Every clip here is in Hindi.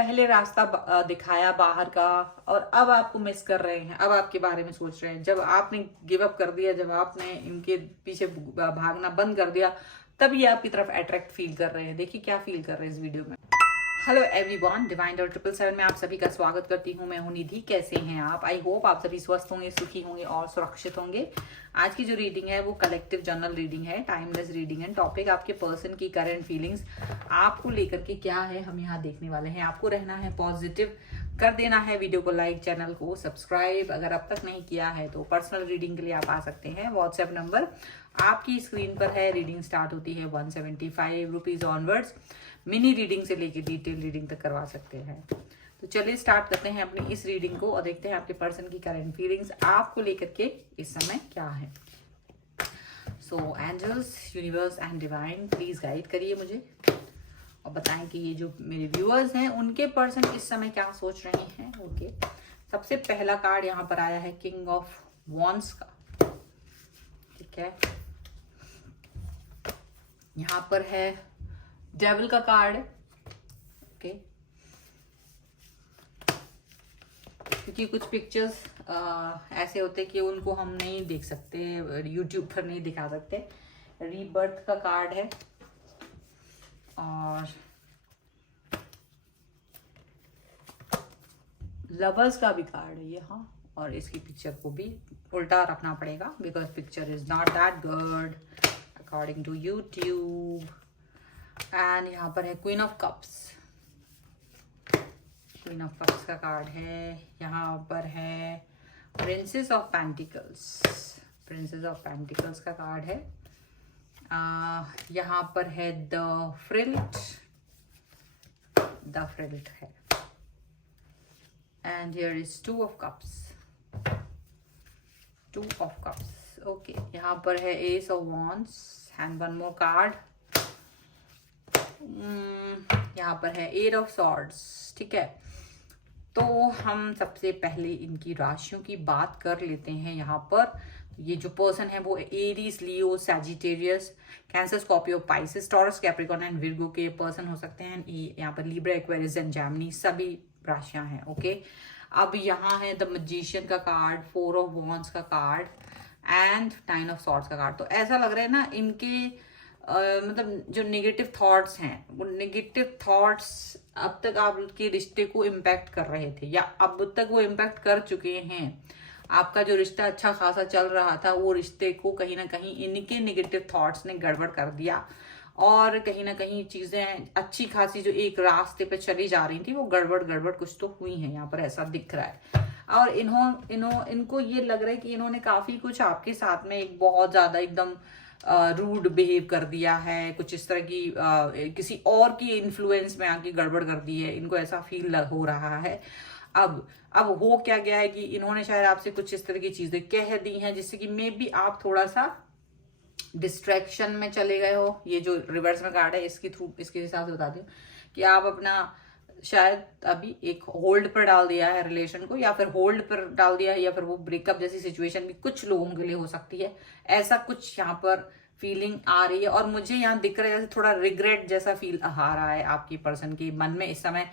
पहले रास्ता दिखाया बाहर का, और अब आपको मिस कर रहे हैं, अब आपके बारे में सोच रहे हैं। जब आपने गिव अप कर दिया, जब आपने इनके पीछे भागना बंद कर दिया, तब ये आपकी तरफ अट्रैक्ट फील कर रहे हैं। देखिए क्या फील कर रहे हैं इस वीडियो में। हेलो एवरीवन, डिवाइन डॉट 777 में आप सभी का स्वागत करती हूँ। मैं हूँ निधि। कैसे हैं आप? आई होप आप सभी स्वस्थ होंगे, सुखी होंगे और सुरक्षित होंगे। आज की जो रीडिंग है वो कलेक्टिव जर्नल रीडिंग है, टाइमलेस रीडिंग है। टॉपिक आपके पर्सन की करंट फीलिंग्स आपको लेकर के क्या है, हम यहाँ देखने वाले हैं। आपको रहना है पॉजिटिव, कर देना है वीडियो को लाइक, चैनल को सब्सक्राइब। अगर अब तक नहीं किया है तो पर्सनल रीडिंग के लिए आप आ सकते हैं। व्हाट्सएप नंबर आपकी स्क्रीन पर है। रीडिंग स्टार्ट होती है 175 रुपीज ऑनवर्ड्स। मिनी रीडिंग से लेके डिटेल रीडिंग तक करवा सकते हैं। तो चलिए स्टार्ट करते हैं अपनी इस रीडिंग को और देखते हैं आपके पर्सन की करंट फीलिंग्स आपको लेकर के इस समय क्या है। So angels, universe and divine, please guide करिए मुझे और बताएं कि ये जो मेरे व्यूअर्स हैं उनके पर्सन इस समय क्या सोच रहे हैं। ओके, सबसे पहला कार्ड यहाँ पर आया है किंग ऑफ वॉन्ड्स का। ठीक है, यहाँ पर है डेविल का कार्ड। ओके, क्योंकि कुछ पिक्चर्स ऐसे होते कि उनको हम नहीं देख सकते, यूट्यूब पर नहीं दिखा सकते। रीबर्थ का कार्ड है और लवर्स का भी कार्ड है यहाँ। और इसकी पिक्चर को भी उल्टा रखना पड़ेगा because picture is not that good according to YouTube. And यहाँ पर है queen of cups. Queen of cups का कार्ड है। यहाँ पर है princess of pentacles. Princess of pentacles का कार्ड है। यहाँ पर है द फ्रिल्ट। द फ्रिल्ट है। And here is two of cups. Two of cups. Okay, यहाँ पर है ace of wands and one more card. यहाँ पर है एट ऑफ सॉर्ड्स। ठीक है, तो हम सबसे पहले इनकी राशियों की बात कर लेते हैं। यहाँ पर ये जो पर्सन है वो Aries, Leo, Sagittarius, cancer, Scorpio, Pisces, taurus, Capricorn and Virgo के पर्सन हो सकते हैं। यहाँ पर लिब्रा, एक्वेरियस एंड जेमिनी सभी राशियां हैं। ओके, अब यहाँ है द मैजिशियन का कार्ड, फोर ऑफ वॉन्ड्स का card and nine of swords का कार्ड। तो ऐसा लग रहा है ना इनके मतलब जो नेगेटिव थॉट्स हैं, वो नेगेटिव थॉट्स अब तक आपके रिश्ते को इम्पैक्ट कर रहे थे या अब तक वो इम्पैक्ट कर चुके हैं। आपका जो रिश्ता अच्छा खासा चल रहा था वो रिश्ते को कहीं ना कहीं इनके नेगेटिव थॉट्स ने गड़बड़ कर दिया और कहीं ना कहीं चीजें अच्छी खासी जो एक रास्ते पे चली जा रही थी वो गड़बड़ गड़बड़ कुछ तो हुई है। यहाँ पर ऐसा दिख रहा है। और इनको ये लग रहा है कि इन्होंने काफी कुछ आपके साथ में एक बहुत ज्यादा एकदम रूड बिहेव कर दिया है, कुछ इस तरह की किसी और की इन्फ्लुएंस में आके गड़बड़ कर दी है। इनको ऐसा फील हो रहा है। अब हो क्या गया है कि इन्होंने शायद आपसे कुछ इस तरह की चीजें कह दी हैं जिससे कि मे बी आप थोड़ा सा डिस्ट्रैक्शन में चले गए हो। ये जो रिवर्स में कार्ड है इसके थ्रू, इसके हिसाब से बताती हूँ कि आप अपना शायद अभी एक होल्ड पर डाल दिया है रिलेशन को, या फिर होल्ड पर डाल दिया है, या फिर वो ब्रेकअप जैसी सिचुएशन भी कुछ लोगों के लिए हो सकती है। ऐसा कुछ यहाँ पर फीलिंग आ रही है और मुझे यहाँ दिख रहा है जैसे थोड़ा रिग्रेट जैसा फील आ रहा है आपकी पर्सन के मन में इस समय।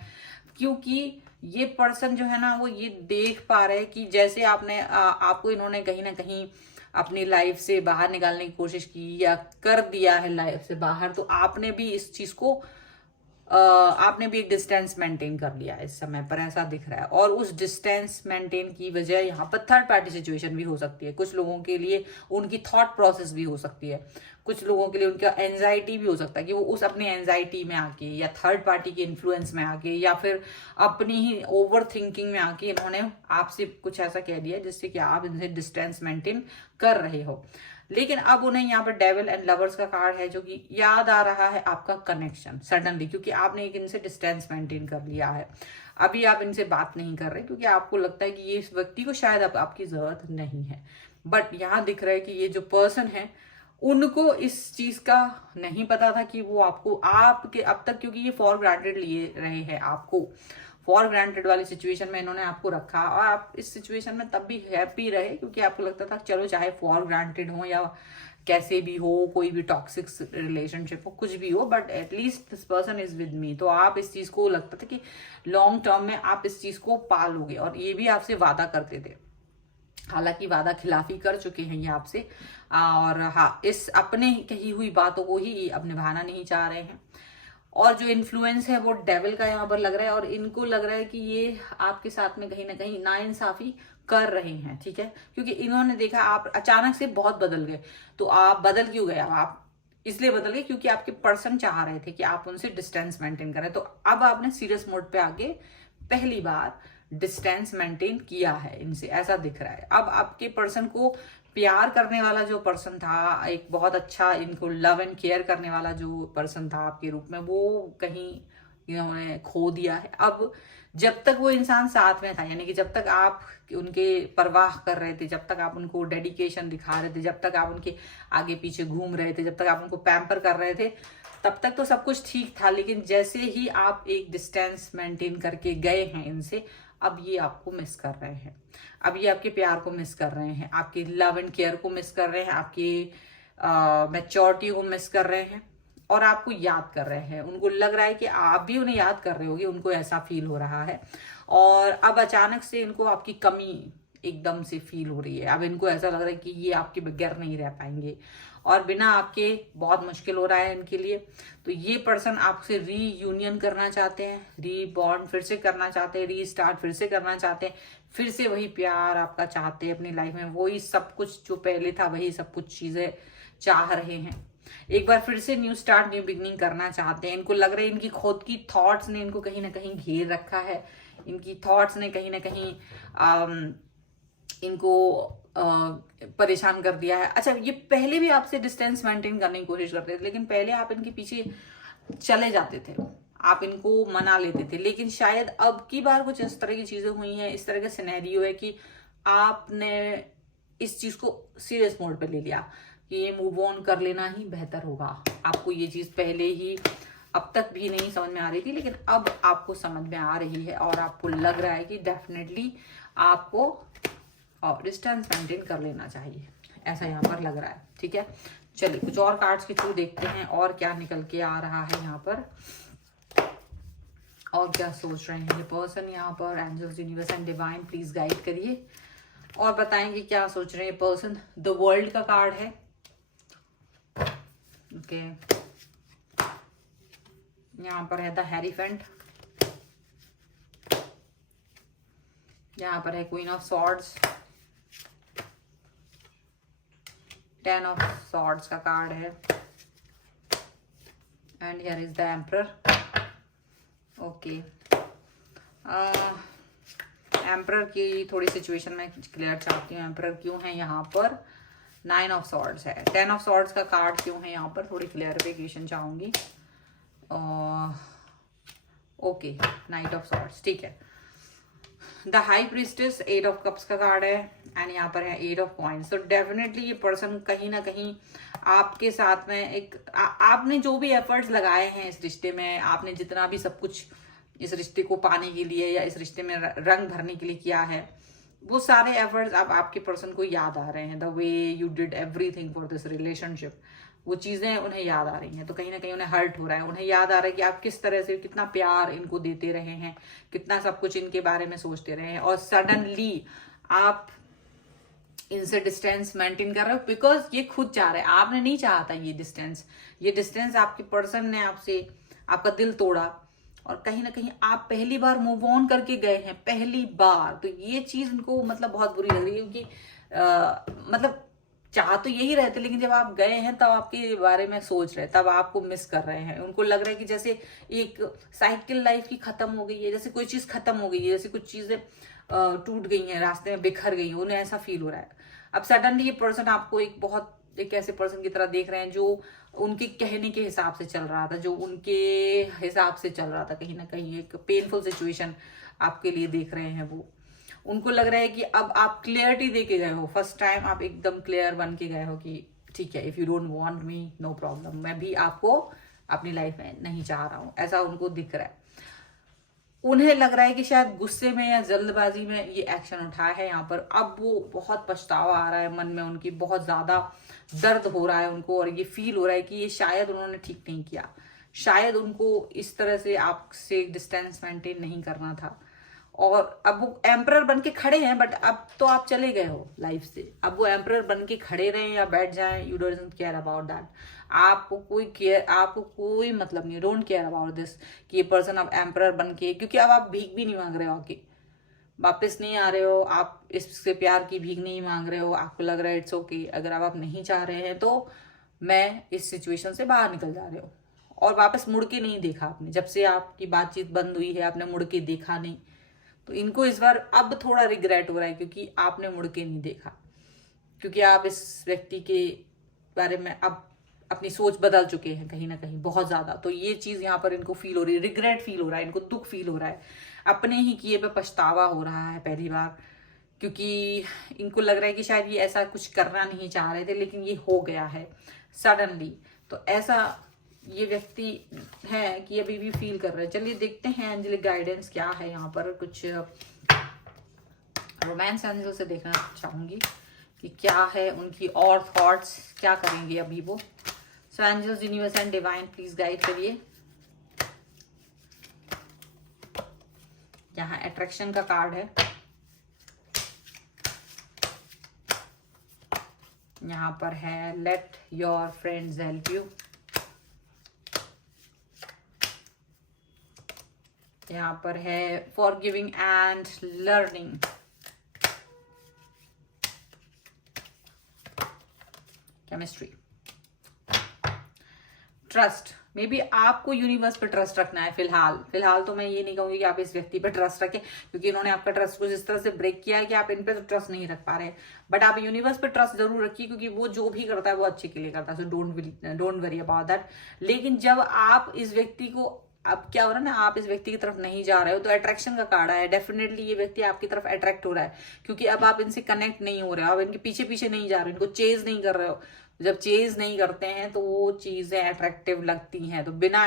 क्योंकि ये पर्सन जो है ना वो ये देख पा रहे हैं कि जैसे आपको इन्होंने कहीं ना कहीं अपनी लाइफ से बाहर निकालने की कोशिश की या कर दिया है लाइफ से बाहर, तो आपने भी इस चीज को आपने भी एक डिस्टेंस मेंटेन कर लिया इस समय पर, ऐसा दिख रहा है। और उस डिस्टेंस मेंटेन की वजह यहाँ पर थर्ड पार्टी सिचुएशन भी हो सकती है। कुछ लोगों के लिए उनकी थॉट प्रोसेस भी हो सकती है। कुछ लोगों के लिए उनका एंजाइटी भी हो सकता है कि वो उस अपनी एंजाइटी में आके या थर्ड पार्टी के इन्फ्लुएंस में आके या फिर अपनी ही ओवर थिंकिंग में आके इन्होंने आपसे कुछ ऐसा कह दिया जिससे कि आप इनसे डिस्टेंस मेंटेन कर रहे हो। लेकिन अब उन्हें यहाँ पर डेविल एंड लवर्स का कार्ड है जो कि याद आ रहा है आपका कनेक्शन सडनली, क्योंकि आपने एक इनसे डिस्टेंस मेंटेन कर लिया है। अभी आप इनसे बात नहीं कर रहे क्योंकि आपको लगता है कि ये इस व्यक्ति को शायद अब आपकी जरूरत नहीं है। बट यहाँ दिख रहा है कि ये जो पर्सन है उनको इस चीज का नहीं पता था कि वो आपको आपके अब तक, क्योंकि ये फॉर ग्रांटेड लिए रहे हैं आपको। फॉर ग्रांटेड वाली सिचुएशन में इन्होंने आपको रखा और आप इस सिचुएशन में तब भी हैप्पी रहे क्योंकि आपको लगता था चलो चाहे फॉर ग्रांटेड हो या कैसे भी हो, कोई भी टॉक्सिक रिलेशनशिप हो, कुछ भी हो, but at least this person is with me. तो आप इस चीज को लगता था कि लॉन्ग टर्म में आप इस चीज को पालोगे, और ये भी आपसे वादा करते थे। हालांकि वादा खिलाफी कर चुके हैं ये आपसे, और हाँ, इस अपने कही हुई बातों को ही अब निभाना नहीं चाह रहे हैं। और जो इन्फ्लुएंस है वो डेविल का यहाँ पर लग रहा है, और इनको लग रहा है कि ये आपके साथ में कहीं ना कहीं नाइंसाफी कर रहे हैं, ठीक है, क्योंकि इन्होंने देखा आप अचानक से बहुत बदल गए। तो आप बदल क्यों गए? आप इसलिए बदल गए क्योंकि आपके पर्सन चाह रहे थे कि आप उनसे डिस्टेंस मेंटेन करें। तो अब आपने सीरियस मोड पे आके पहली बार डिस्टेंस मेंटेन किया है इनसे, ऐसा दिख रहा है। अब आपके पर्सन को प्यार करने वाला जो पर्सन था, एक बहुत अच्छा इनको लव एंड केयर करने वाला जो पर्सन था आपके रूप में, वो कहीं इन्होंने खो दिया है। अब जब तक वो इंसान साथ में था, यानी कि जब तक आप उनके परवाह कर रहे थे, जब तक आप उनको डेडिकेशन दिखा रहे थे, जब तक आप उनके आगे पीछे घूम रहे थे, जब तक आप उनको पैम्पर कर रहे थे, तब तक तो सब कुछ ठीक था। लेकिन जैसे ही आप एक डिस्टेंस मेंटेन करके गए हैं इनसे, अब ये आपको मिस कर रहे हैं। अब ये आपके प्यार को मिस कर रहे हैं, आपकी लव एंड केयर को मिस कर रहे हैं, आपकी मैच्योरिटी को मिस कर रहे हैं, और आपको याद कर रहे हैं। उनको लग रहा है कि आप भी उन्हें याद कर रहे होगे, उनको ऐसा फील हो रहा है। और अब अचानक से इनको आपकी कमी एकदम से फील हो रही है। अब इनको ऐसा लग रहा है कि ये आपके बगैर नहीं रह पाएंगे, और बिना आपके बहुत मुश्किल हो रहा है इनके लिए। तो ये पर्सन आपसे रीयूनियन करना चाहते हैं, रीबॉन्ड फिर से करना चाहते हैं, रीस्टार्ट फिर से करना चाहते हैं, फिर से वही प्यार आपका चाहते हैं अपनी लाइफ में, वही सब कुछ जो पहले था, वही सब कुछ चीजें चाह रहे हैं। एक बार फिर से न्यू स्टार्ट, न्यू बिगनिंग करना चाहते हैं। इनको लग रहा है इनकी खुद की थॉट्स ने इनको कहीं ना कहीं घेर रखा है, इनकी थॉट्स ने कहीं ना कहीं इनको परेशान कर दिया है। अच्छा, ये पहले भी आपसे डिस्टेंस मेंटेन करने की कोशिश करते थे, लेकिन पहले आप इनके पीछे चले जाते थे, आप इनको मना लेते थे। लेकिन शायद अब की बार कुछ इस तरह की चीजें हुई हैं, इस तरह का सिनेरियो है कि आपने इस चीज को सीरियस मोड पे ले लिया कि ये मूव ऑन कर लेना ही बेहतर होगा। आपको ये चीज पहले ही अब तक भी नहीं समझ में आ रही थी, लेकिन अब आपको समझ में आ रही है, और आपको लग रहा है कि डेफिनेटली आपको डिस्टेंस मेंटेन कर लेना चाहिए, ऐसा यहाँ पर लग रहा है। ठीक है, चलिए कुछ और कार्ड्स के थ्रू देखते हैं और क्या निकल के आ रहा है यहाँ पर, और क्या सोच रहे हैं ये पर्सन यहाँ पर। Angels, universe and divine please guide करिए और बताएंगे क्या सोच रहे हैं पर्सन। द वर्ल्ड का कार्ड है, ओके। यहाँ पर है द हेरीफेंट, यहाँ पर है queen of swords, 10 of swords का कार्ड है, and here is the emperor, okay. Emperor की थोड़ी सिचुएशन में क्लियर चाहती हूँ। एम्परर क्यों है यहाँ पर? 9 ऑफ सॉर्ड्स है, 10 ऑफ सॉर्ड्स का कार्ड क्यों है यहाँ पर, थोड़ी क्लियरिफिकेशन चाहूंगी। ओके, नाइट ऑफ सॉर्ड्स, ठीक है। The high priestess, 8 of cups का कार्ड है, एंड यहाँ पर है 8 ऑफ कॉइन्स। तो डेफिनेटली ये पर्सन कहीं ना कहीं आपके साथ में एक आपने जो भी एफर्ट्स लगाए हैं इस रिश्ते में, आपने जितना भी सब कुछ इस रिश्ते को पाने के लिए या इस रिश्ते में रंग भरने के लिए किया है, वो सारे एफर्ट्स अब आपके पर्सन को याद आ रहे हैं। The way you did everything for this relationship, वो चीजें उन्हें याद आ रही हैं। तो कहीं ना कहीं उन्हें हर्ट हो रहा है, उन्हें याद आ रहा है कि आप किस तरह से कितना प्यार इनको देते रहे हैं, कितना सब कुछ इनके बारे में सोचते रहे हैं, और सडनली आप इनसे डिस्टेंस मेंटेन कर रहे हो बिकॉज ये खुद चाह रहे हैं। आपने नहीं चाहा था ये डिस्टेंस आपके पर्सन ने आपसे आपका दिल तोड़ा, और कहीं ना कहीं आप पहली बार मूव ऑन करके गए हैं, पहली बार। तो ये चीज उनको मतलब बहुत बुरी लग रही है, क्योंकि मतलब चाह तो यही रहते, लेकिन जब आप गए हैं तब आपके बारे में सोच रहे, तब आपको मिस कर रहे हैं। उनको लग रहा है कि जैसे एक साइकिल लाइफ की खत्म हो गई है, जैसे कोई चीज खत्म हो गई है, जैसे कुछ चीजें टूट गई हैं, रास्ते में बिखर गई हैं, उन्हें ऐसा फील हो रहा है। अब सडनली ये पर्सन आपको एक ऐसे पर्सन की तरह देख रहे हैं जो उनके कहने के हिसाब से चल रहा था, जो उनके हिसाब से चल रहा था। कहीं ना कहीं एक पेनफुल सिचुएशन आपके लिए देख रहे हैं वो। उनको लग रहा है कि अब आप क्लियरिटी दे के गए हो, फर्स्ट टाइम आप एकदम क्लियर बन के गए हो कि ठीक है, if you don't want me know problem, मैं भी आपको अपनी लाइफ में नहीं चाह रहा हूं, ऐसा उनको दिख रहा है। उन्हें लग रहा है कि शायद गुस्से में या जल्दबाजी में ये एक्शन उठाया है यहाँ पर। अब वो बहुत पछतावा आ रहा है मन में, उनकी बहुत ज्यादा दर्द हो रहा है उनको और ये फील हो रहा है कि ये शायद उन्होंने ठीक नहीं किया, शायद उनको इस तरह से आपसे डिस्टेंस मेंटेन नहीं करना था। और अब वो एम्परर बन के खड़े हैं, बट अब तो आप चले गए हो लाइफ से। अब वो एम्परर बन के खड़े रहें या बैठ जाएं, you don't care about that. आपको कोई मतलब नहीं, डोंट केयर अबाउट दिस कि ये पर्सन अब एम्परर बन के, क्योंकि अब आप भीख भी नहीं मांग रहे हो, आके वापस नहीं आ रहे हो, आप इससे प्यार की भीख नहीं मांग रहे हो, आपको लग रहा है इट्स ओके। अगर आप नहीं चाह रहे हैं तो मैं इस सिचुएशन से बाहर निकल जा रहे हो। और वापस मुड़ के नहीं देखा आपने, जब से आपकी बातचीत बंद हुई है आपने मुड़ के देखा नहीं। तो इनको इस बार अब थोड़ा रिग्रेट हो रहा है क्योंकि आपने मुड़ के नहीं देखा, क्योंकि आप इस व्यक्ति के बारे में अब अपनी सोच बदल चुके हैं कहीं ना कहीं बहुत ज्यादा। तो ये चीज यहाँ पर इनको फील हो रही है, रिग्रेट फील हो रहा है, इनको दुख फील हो रहा है, अपने ही किए पे पछतावा हो रहा है पहली बार। क्योंकि इनको लग रहा है कि शायद ये ऐसा कुछ करना नहीं चाह रहे थे लेकिन ये हो गया है सडनली। तो ऐसा ये व्यक्ति है कि अभी भी फील कर रहे हैं। चलिए देखते हैं एंजेलिक गाइडेंस क्या है यहाँ पर। कुछ रोमांस एंजल से देखना चाहूंगी कि क्या है उनकी और थॉट्स, क्या करेंगे अभी वो। So angels, universe and divine please guide करिए। यहाँ अट्रैक्शन का कार्ड है, यहाँ पर है let your friends help you, यहाँ पर है forgiving and learning, chemistry, trust. Maybe आपको यूनिवर्स पे ट्रस्ट रखना है फिलहाल तो मैं ये नहीं कहूंगी कि आप इस व्यक्ति पे ट्रस्ट रखें, क्योंकि इन्होंने आपका ट्रस्ट कुछ इस तरह से ब्रेक किया है कि आप इन पे तो ट्रस्ट नहीं रख पा रहे। बट आप यूनिवर्स पे ट्रस्ट जरूर रखिए, क्योंकि वो जो भी करता है वो अच्छे के लिए करता है। So don't worry about that. लेकिन जब आप इस व्यक्ति को, अब क्या हो रहा है ना, आप इस व्यक्ति की तरफ नहीं जा रहे हो तो अट्रैक्शन का कार्ड है। डेफिनेटली ये व्यक्ति आपकी तरफ अट्रैक्ट हो रहा है, क्योंकि अब आप इनसे कनेक्ट नहीं हो रहे हो, आप इनके पीछे पीछे नहीं जा रहे हो, इनको चेज नहीं कर रहे हो। जब चेज नहीं करते हैं तो वो चीजें अट्रैक्टिव लगती हैं। तो बिना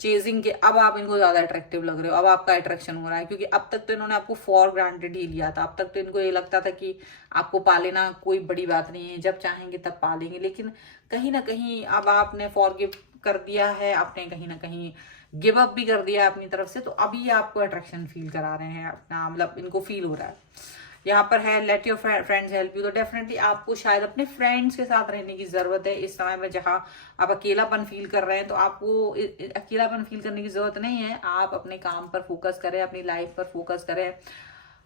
चेजिंग के अब आप इनको ज्यादा अट्रैक्टिव लग रहे हो, अब आपका अट्रैक्शन हो रहा है। क्योंकि अब तक तो इन्होंने आपको फॉर ग्रांटेड ही लिया था, अब तक तो इनको ये लगता था कि आपको पालेना कोई बड़ी बात नहीं है, जब चाहेंगे तब पालेंगे। लेकिन कहीं ना कहीं अब आपने फॉरगिव कर दिया है, आपने कहीं ना कहीं गिव अप भी कर दिया है अपनी तरफ से। तो अभी आपको अट्रैक्शन फील करा रहे हैं अपना, मतलब इनको फील हो रहा है। यहाँ पर है let your friends help you. तो डेफिनेटली आपको शायद अपने फ्रेंड्स के साथ रहने की जरूरत है इस समय में, जहाँ आप अकेलापन फील कर रहे हैं। तो आपको अकेलापन फील करने की जरूरत नहीं है, आप अपने काम पर फोकस करें, अपनी लाइफ पर फोकस करें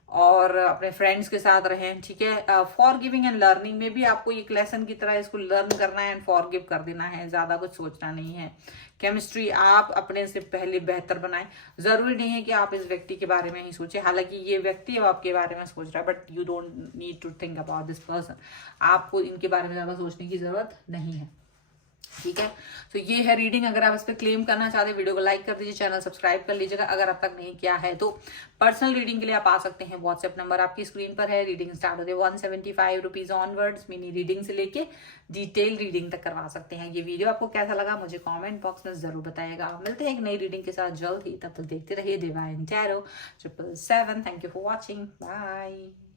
और अपने फ्रेंड्स के साथ रहें, ठीक है। फॉर गिविंग एंड लर्निंग में भी आपको एक लेसन की तरह इसको लर्न करना है एंड फॉर गिव कर देना है, ज्यादा कुछ सोचना नहीं है। केमिस्ट्री, आप अपने से पहले बेहतर बनाएं। जरूरी नहीं है कि आप इस व्यक्ति के बारे में ही सोचें, हालांकि ये व्यक्ति अब आपके बारे में सोच रहा है, but you don't need to think about this person. आपको इनके बारे में ज्यादा सोचने की जरूरत नहीं है, ठीक है। तो ये है रीडिंग। अगर आप इस पर क्लेम करना चाहते हैं वीडियो को लाइक कर दीजिए, चैनल सब्सक्राइब कर लीजिएगा अगर अब तक नहीं किया है। तो पर्सनल रीडिंग के लिए आप आ सकते हैं, व्हाट्सएप नंबर आपकी स्क्रीन पर है। रीडिंग स्टार्ट होते हैं 175 रुपीज ऑनवर्ड्स। मिनी रीडिंग से लेके डिटेल रीडिंग तक करवा सकते हैं। ये वीडियो आपको कैसा लगा मुझे कॉमेंट बॉक्स में जरूर बताइएगा। मिलते हैं एक नई रीडिंग के साथ जल्द ही, तब तक देखते रहिए divine tarot 777। Thank you for watching, bye.